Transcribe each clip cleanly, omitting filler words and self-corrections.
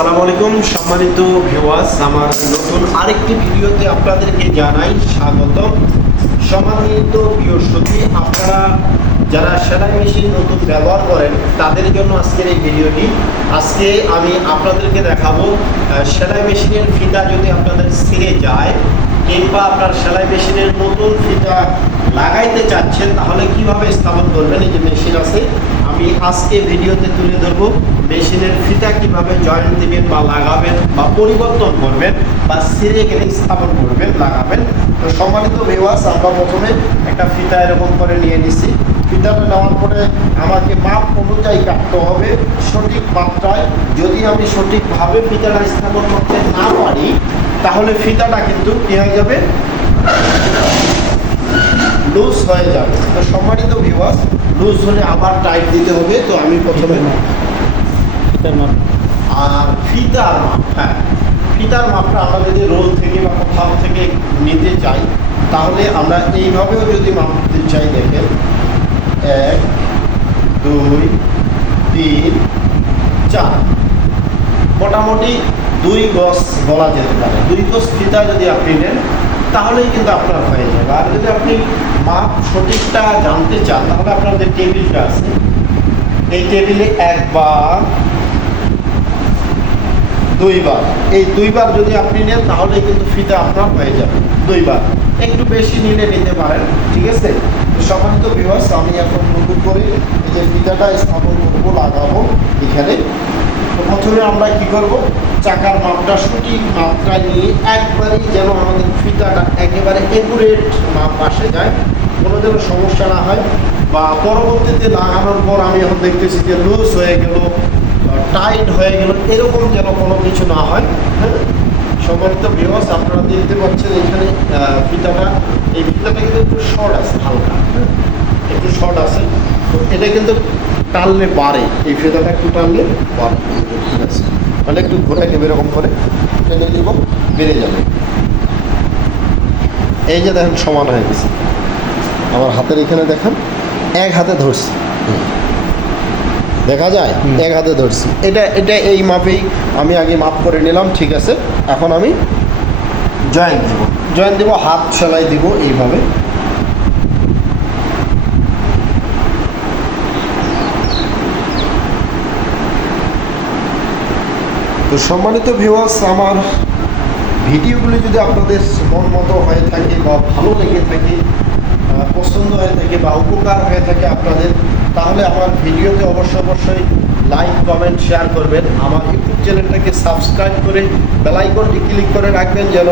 আসসালামু আলাইকুম সম্মানিত ভিউয়ার্স, আমার নতুন আরেকটি ভিডিওতে আপনাদেরকে জানাই স্বাগতম। সম্মানিত ভিউয়ার্স, আপনারা যারা সেলাই মেশিন নতুন ব্যবহার করেন তাদের জন্য আজকের এই ভিডিওটি। আজকে আমি আপনাদেরকে দেখাবো সেলাই মেশিনের ফিতা যদি আপনাদের ছিঁড়ে যায় কিংবা আপনার সেলাই মেশিনের নতুন ফিতা লাগাইতে চাচ্ছেন তাহলে কিভাবে স্থাপন করবেন। এই যে মেশিন আছে, আমি আজকে ভিডিওতে তুলে ধরবো মেশিনের ফিতা কিভাবে জয়েন্ট দিবেন বা লাগাবেন বা পরিবর্তন করবেন বা ছিঁড়ে গেলে স্থাপন করবেন লাগাবেন। তো সম্মানিত ভিউয়ার্স, আমরা প্রথমে একটা ফিতা এরকম করে নিয়ে নিছি। ফিতাটা নেওয়ার পরে আমাকে মাপ অনুযায়ী কাটতে হবে সঠিক মাত্রায়। যদি আমি সঠিকভাবে ফিতাটা স্থাপন করতে না পারি তাহলে ফিতাটা কিন্তু কী হয়ে যাবে, লুজ হয়ে যাবে। তো সম্মানিত ভিউয়ার্স, লুজ হলে আবার টাইট দিতে হবে। তো আমি প্রথমে ফিতার মাপ আর ফিতার মাপ, হ্যাঁ ফিতার মাপটা আমরা যদি রোল থেকে বা কোথাও থেকে নিতে চাই তাহলে আমরা এইভাবেও যদি মাপতে চাই, দেখেন 1 2 3 4 মোটামুটি 2 গজ বলা যেতে পারে। 2 গজ ফিতা যদি আপনি নেন তাহলেই কিন্তু আপনার হয়ে যাবে। আর যদি আপনি মাপ সঠিকটা জানতে চান তাহলে আপনার যে টেবিলটা আছে এই টেবিলে একবার দুইবার, এই দুইবার যদি আপনি নেন তাহলে কিন্তু ফিতা আপনার হয়ে যাবে। দুইবার, একটু বেশি নিলে নিতে পারেন, ঠিক আছে। সম্মানিত ভিউয়ার্স, আমি এখন নতুন করে এই যে ফিতাটা স্থাপন করবো, লাগাবো এখানে। তো প্রথমে আমরা কি করব, চাকার মাপটা সঠিক মাত্রায় নিয়ে একবারেই যেন আমাদের ফিতাটা একেবারে একুরেট মাপ আসে যায়, কোনো যেন সমস্যা না হয় বা পরবর্তীতে লাগানোর পর আমি এখন দেখতেছি যে লুজ হয়ে গেল, টাইট হয়ে গেল, এরকম যেন কোনো কিছু না হয়। হ্যাঁ, সম্মানিত ভিউয়ার্স, আপনারা দেখতে পাচ্ছেন এখানে ফিতাটা, এই ফিতাটা কিন্তু একটু শর্ট আছে, হালকা একটু শর্ট আছে। তো এটা কিন্তু টানলে বাড়ে, এই ফিতাটা একটু টানলে বাড়ে, ঠিক আছে। মানে একটু ঘোরাই নেবে, এরকম করে টেনে নিব, বেড়ে যাবে। এই যে দেখেন সমান হয়ে গেছে, আমার হাতের এখানে দেখেন এক হাতে ধরছি, দেখা যায় এক হাতে ধরছি। এটা এই মাপেই আমি আগে মাপ করে নিলাম, ঠিক আছে। এখন আমি জয়েন দিব, হাত সেলাই দিব এইভাবে। তো সম্মানিত ভিউয়ার্স, আমার ভিডিওগুলি যদি আপনাদের মন মতো হয়ে থাকে বা ভালো লেগে থাকে, পছন্দ হয়ে থাকে বা উপকার হয়ে থাকে আপনাদের, তাহলে আমার ভিডিওতে অবশ্যই লাইক কমেন্ট শেয়ার করবেন। আমার ইউটিউব চ্যানেলটাকে সাবস্ক্রাইব করে বেল আইকনটি ক্লিক করে রাখবেন যেন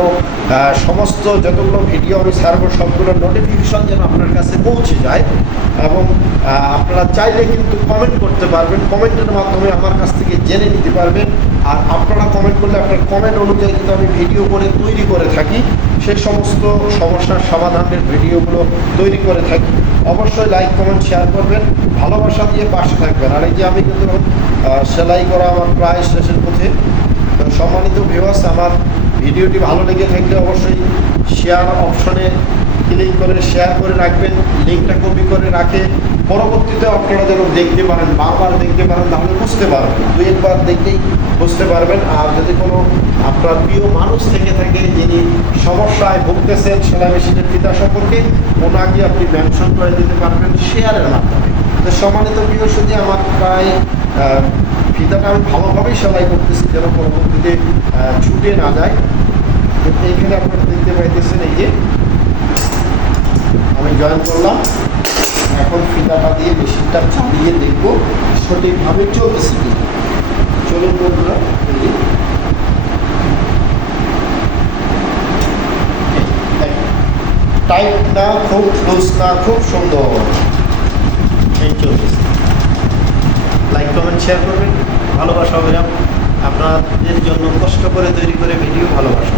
সমস্ত যতগুলো ভিডিও আমি ছাড়বো সবগুলো নোটিফিকেশন যেন আপনার কাছে পৌঁছে যায়। এবং আপনারা চাইলে কিন্তু কমেন্ট করতে পারবেন, কমেন্টের মাধ্যমে আমার কাছ থেকে জেনে নিতে পারবেন। আর আপনারা কমেন্ট করলে আপনার কমেন্ট অনুযায়ী কিন্তু আমি ভিডিও করে তৈরি করে থাকি, সেই সমস্ত সমস্যার সমাধানের ভিডিওগুলো তৈরি করে থাকি। অবশ্যই লাইক কমেন্ট শেয়ার করবেন, ভালোবাসা দিয়ে পাশে থাকবেন। আর এই যে আমি কিন্তু সেলাই করা আমার প্রায় শেষের পথে। তো সম্মানিত ভিউয়ার্স, আমার ভিডিওটি ভালো লেগে থাকলে অবশ্যই শেয়ার অপশনে ক্লিক করে শেয়ার করে রাখবেন, লিঙ্কটা কপি করে রাখে পরবর্তীতে আপনারা যেন দেখতে পারেন, বারবার দেখতে পারেন, তাহলে বুঝতে পারবেন। 2-1 বার দেখলেই বুঝতে পারবেন। আর যদি কোনো আপনার প্রিয় মানুষ থেকে থাকে যিনি সমস্যায় ভুগতেছেন সেলাই মেশিনের ফিতা সম্পর্কে, ওনাকে আপনি মেনশন করে দিতে পারবেন শেয়ারের মাধ্যমে। তো সম্মানিত ভিউয়ার্স, আমার প্রায় ফিতাটা আমি ভালোভাবেই সেলাই করতেছি যেন পরবর্তীতে ছুটে না যায়। এইখানে আপনারা দেখতে পাইতেছেন, এই যে আমি জয়েন করলাম। এখন ফিতাটা দিয়ে মেশিনটা চালিয়ে দেখব সঠিকভাবে চলতেছে কি। চলুন বন্ধুরা, টাইট না খুব লুজ না খুব সুন্দর, এই চলতেছে। লাইক কমেন্ট শেয়ার করবেন, ভালোবাসা হবে আপনাদের জন্য কষ্ট করে তৈরি করে ভিডিও, ভালোবাসা।